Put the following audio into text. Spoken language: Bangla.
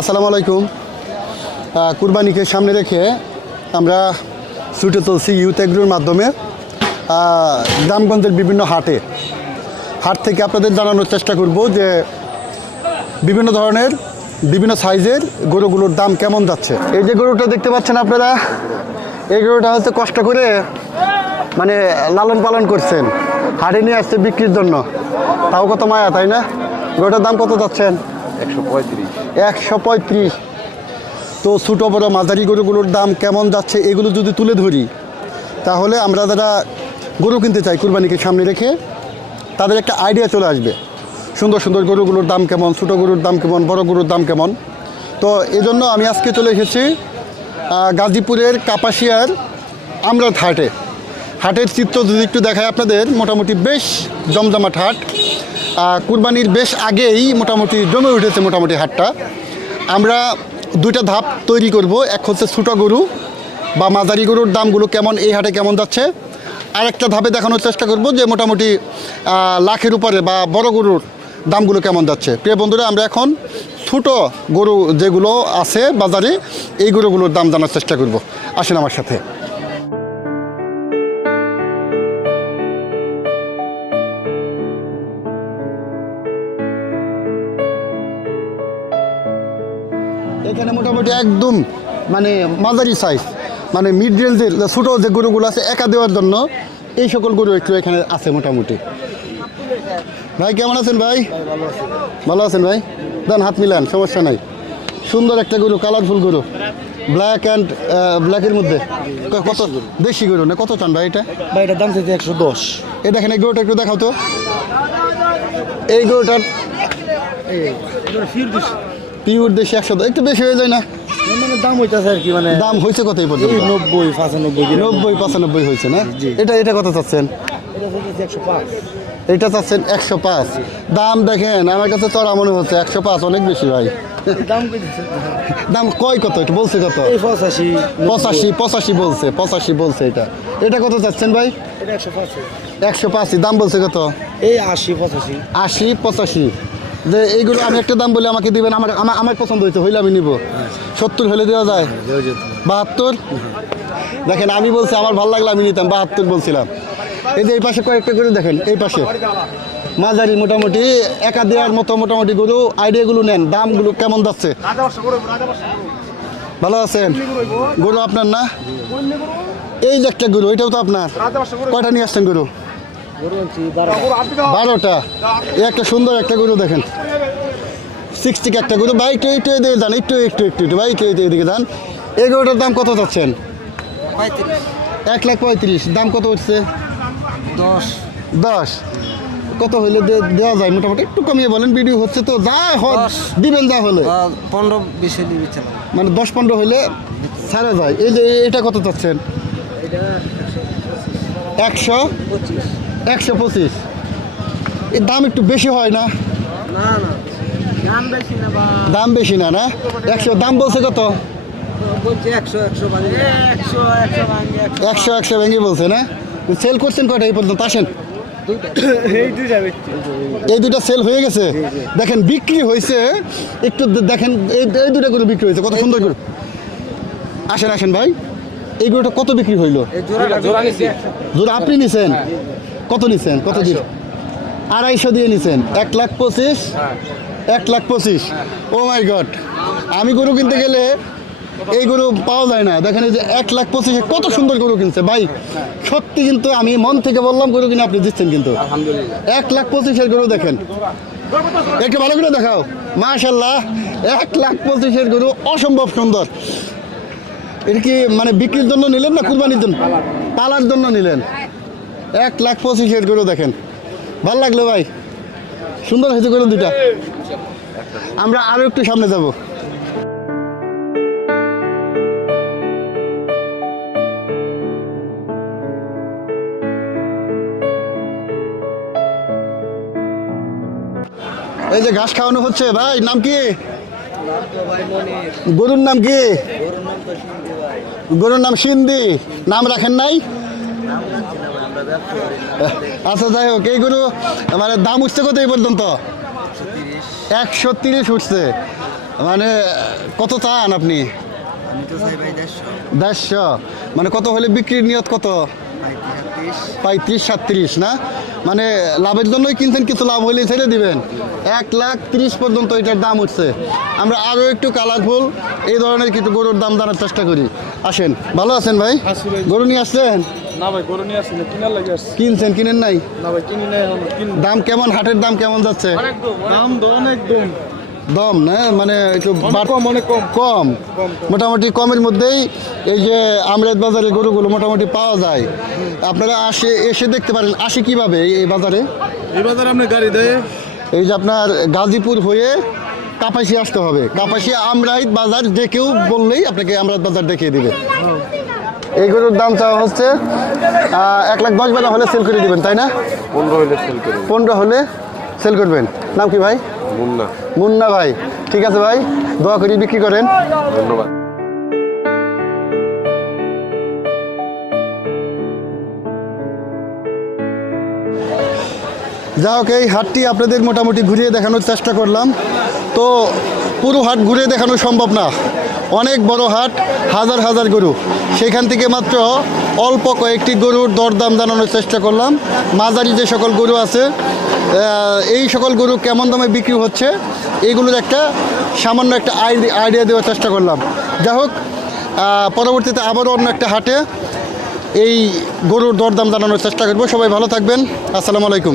আসসালামু আলাইকুম। কুরবানিকে সামনে রেখে আমরা ছুটে চলছি ইউথ এগ্রোর মাধ্যমে। গ্রামগঞ্জের বিভিন্ন হাটে। হাট থেকে আপনাদের জানানোর চেষ্টা করব যে বিভিন্ন ধরনের, বিভিন্ন সাইজের গরুগুলোর দাম কেমন যাচ্ছে। এই যে গরুটা দেখতে পাচ্ছেন আপনারা, এই গরুটা হচ্ছে কষ্ট করে মানে লালন পালন করছেন। হাটে নিয়ে আসছে বিক্রির জন্য। তাও কত মায়া, তাই না? গরুটার দাম কত যাচ্ছেন একশো পঁয়ত্রিশ। তো ছোটো বড়ো মাঝারি গরুগুলোর দাম কেমন যাচ্ছে এগুলো যদি তুলে ধরি, তাহলে আমরা যারা গরু কিনতে চাই কুরবানিকে সামনে রেখে, তাদের একটা আইডিয়া চলে আসবে। সুন্দর সুন্দর গরুগুলোর দাম কেমন, ছোটো গরুর দাম কেমন, বড় গরুর দাম কেমন। তো এজন্য আমি আজকে চলে এসেছি গাজীপুরের কাপাসিয়ার আমরা হাটে। হাটের চিত্র যদি একটু দেখায় আপনাদের, মোটামুটি বেশ জমজমাট হাট। কুরবানির বেশ আগেই মোটামুটি জমে উঠেছে মোটামুটি হাটটা। আমরা দুইটা ধাপ তৈরি করব, এক হচ্ছে ছোটো গরু বা মাঝারি গরুর দামগুলো কেমন, এই হাটে কেমন যাচ্ছে। আর একটা ধাপে দেখানোর চেষ্টা করব যে মোটামুটি লাখের উপরে বা বড় গরুর দামগুলো কেমন যাচ্ছে। প্রিয় বন্ধুরা, আমরা এখন ছোটো গরু যেগুলো আছে বাজারে, এই গরুগুলোর দাম জানার চেষ্টা করব। আসেন আমার সাথে। এখানে মোটামুটি একদম মানে মাঝারি সাইজ মানে মিড রেঞ্জের ছোটো যে গরুগুলো আছে একা দেওয়ার জন্য এই সকল গরু একটু এখানে আছে মোটামুটি। ভাই কেমন আছেন ভাই? ভালো আছেন ভাই? দেন হাত মিলান সমস্যা নাই। সুন্দর একটা গরু কালারফুল গরু। ব্ল্যাক অ্যান্ড ব্ল্যাকের মধ্যে। কত? দেশি গরু না কত চান ভাই এটা? ভাই এটার দাম চাইছে একশো দশ। এই দেখেন এই গরুটা একটু দেখাও তো। এই গরুটার পিওর দেশি একশো একটু বেশি হয়ে যায় না। মানে দাম হইতাছে আর কি মানে দাম হয়েছে পর্যন্ত? নব্বই পঁচানব্বই নব্বই পঁচানব্বই হয়েছে না? এটা এটা কত চাচ্ছেন? এটা একশো পাঁচ। চাচ্ছেন একশো পাঁচ। দাম দেখেন আমার কাছে চড়া মনে হচ্ছে একশো পাঁচ অনেক বেশি ভাই। দাম দাম কয় কত একটু বলছে কত? পঁচাশি পঁচাশি পঁচাশি বলছে পঁচাশি বলছে এটা। এটা কত চাচ্ছেন ভাই? একশো পাঁচ। একশো পাঁচই দাম বলছে কত? এই আশি পঁচাশি। আশি পঁচাশি। যে এইগুলো আমি একটা দাম বলে আমাকে দিবেন, আমার আমার পছন্দ হয়েছে, হইলে আমি নিব। সত্তর হলে দেওয়া যায়। বাহাত্তর? দেখেন, আমি বলছি, আমার ভালো লাগল আমি নিতাম, বাহাত্তর বলছিলাম। এই যে এই পাশে কয়েকটা গরু দেখেন, এই পাশে। মাঝারি মোটামুটি একা দেওয়ার মতো মোটামুটি গরু আইডিয়াগুলো নেন দামগুলো কেমন যাচ্ছে? ভালো আছেন? গরু আপনার না? এই যে একটা গরু, এটাও তো আপনার। কয়টা নিয়ে আসছেন গরু? বারোটা। এই একটা সুন্দর একটা গরু দেখেন। সিক্সটিক একটা গরু। ভাই একটু একটু এদিকে যান একটু একটু একটু একটু। ভাই একটু এদিকে যান। এই গরুটার দাম কত যাচ্ছেন এক লাখ পঁয়ত্রিশ। দাম কত উঠছে? দশ। দশ। কত হইলে দেওয়া যায়? মোটামুটি একটু কমিয়ে বলেন। ভিডিও হচ্ছে তো যা হয় দিবেন যা হলে। পনেরো বিশ মানে দশ পনেরো হইলে ছাড়া যায়। এই যে এটা কত চাচ্ছেন? একশো? পঁচিশ। একশো পঁচিশ। এর দাম একটু বেশি হয় না? না না। দাম বেশি না বা দাম বেশি না না? একশো দাম বলছে কত? একশো একশো ভাঙে। বলছে না? সেল করছেন কটা এই পর্যন্ত? আসেন। এই দুটো সেল হয়ে গেছে? দেখেন বিক্রি হয়েছে। একটু দেখেন এই দুটো করে বিক্রি হয়েছে। কত সুন্দর করে। আসেন আসেন ভাই। এই গরুটা কত বিক্রি হইল? জোড়া আপনি নিছেন? কত নিছেন? কত দিন? আড়াইশো দিয়ে নিছেন। এক লাখ পঁচিশ? এক লাখ পঁচিশ। Oh my God. আমি গরু কিনতে গেলে এই গরু পাওয়া যায় না। দেখেন এই যে এক লাখ পঁচিশে কত সুন্দর গরু কিনছে। ভাই সত্যি কিন্তু আমি মন থেকে বললাম গরু কিনে আপনি দিচ্ছেন কিন্তু। এক লাখ পঁচিশের গরু দেখেন। একটু ভালো করে দেখাও। মাশাল্লাহ এক লাখ পঁচিশের গরু অসম্ভব সুন্দর। এটা কি মানে বিক্রির জন্য নিলেন না কুরবানির জন্য। পালার জন্য নিলেন। এক লাখ পঁচিশের গরু দেখেন। ভালো লাগল ভাই? সুন্দর হয়েছে গরু দুটা আমরা আরও একটু সামনে যাব। এই যে ঘাস খাওয়ানো হচ্ছে, ভাই, নাম কি? গরুর নাম কি? গরুর নাম সিন্ধি। নাম রাখেন নাই? আচ্ছা যাই হোক এই গরু মানে দাম উঠছে কত এই পর্যন্ত? একশো তিরিশ উঠছে। মানে কত চান আপনি? দেড়শো। মানে কত হলে বিক্রির নিয়ত কত? পঁয়ত্রিশ সাতত্রিশ না? মানে লাভের জন্যই কিনছেন কিছু লাভ হলে ছেড়ে দিবেন। এক লাখ তিরিশ পর্যন্ত এটার দাম উঠছে। আমরা আরও একটু কালারফুল এই ধরনের কিছু গরুর দাম জানার চেষ্টা করি। আসেন ভালো আছেন ভাই? ভাই। গরু নিয়ে আসছেন? না ভাই গরু নিয়ে আসছি না কিনার লাগে আসছি। কিনছেন কিনেন নাই? না ভাই কিনি নাই এখন কিন দাম কেমন হাটের দাম কেমন যাচ্ছে? দাম তো অনেক দম। দম না? মানে একটু কম অনেক কম। কম। কম। মোটামুটি কমের মধ্যেই এই যে আমরাত বাজারে গরুগুলো মোটামুটি পাওয়া যায়। আপনারা আসে এসে দেখতে পারেন। আসে কীভাবে এই- এই বাজারে? এই বাজারে আপনি গাড়ি দেয়। এই যে আপনার গাজীপুর হয়ে কাপাসি আসতে হবে। কাপাসি আমরাইত বাজার যে কেউ বললেই আপনাকে আমরাত বাজার দেখিয়ে দিবে। এই গরুর দাম চাওয়া হচ্ছে এক লাখ দশ বেলা হলে সেল করে দিবেন তাই না? পনেরো হইলে সেল করে পনেরো হলে সেল করবেন। নাম কি ভাই? মুন্না। মুন্না ভাই। ঠিক আছে ভাই দোয়া করি বিক্রি করেন। ধন্যবাদ। যা হোক এই হাটটি আপনাদের মোটামুটি ঘুরিয়ে দেখানোর চেষ্টা করলাম। তো পুরো হাট ঘুরিয়ে দেখানো সম্ভব না। অনেক বড় হাট, হাজার হাজার গরু। সেখান থেকে মাত্র অল্প কয়েকটি গরুর দরদাম জানানোর চেষ্টা করলাম। মাঝারি যে সকল গরু আছে এই সকল গরু কেমন দামে বিক্রি হচ্ছে এইগুলোর একটা সামান্য একটা আইডিয়া দেওয়ার চেষ্টা করলাম। যাই হোক পরবর্তীতে আবারও অন্য একটা হাটে এই গরুর দরদাম জানানোর চেষ্টা করব। সবাই ভালো থাকবেন। আসসালামু আলাইকুম।